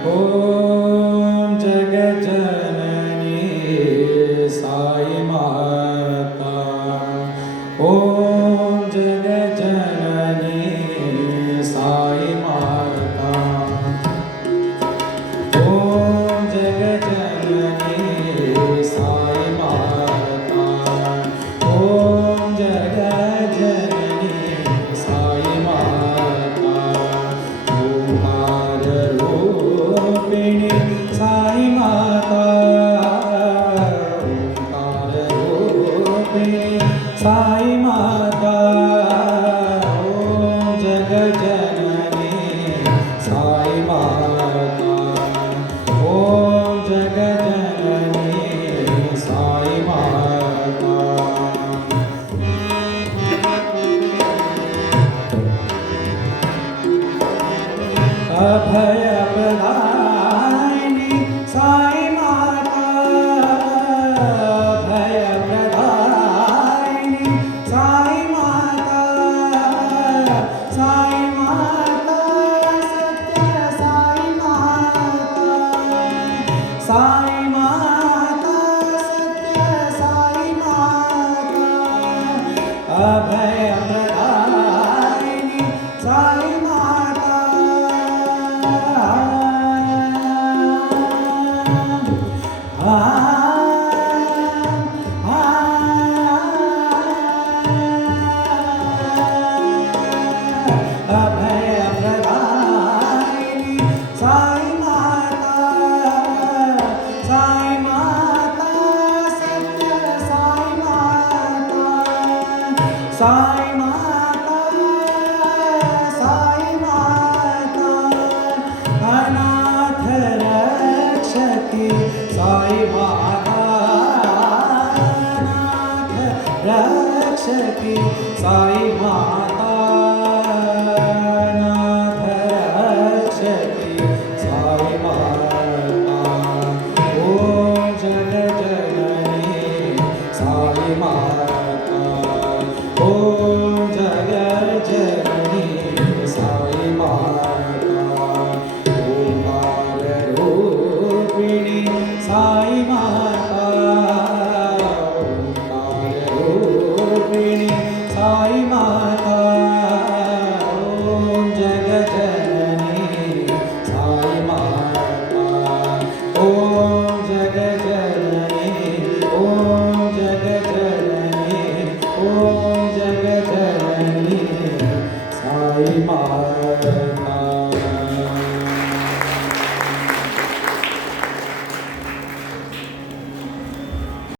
ॐ जगज्जननी साई माता। ॐ जगज्जननी साई माता। ॐ जगज्जननी साई माता। ॐ जगज्जननी साई माता। ओंकार रूपिणी साई माता। ओंकार रूपिणी साई माता। ॐ जगज्जननी साई माता। ॐ जगज्जननी साई माता। अभय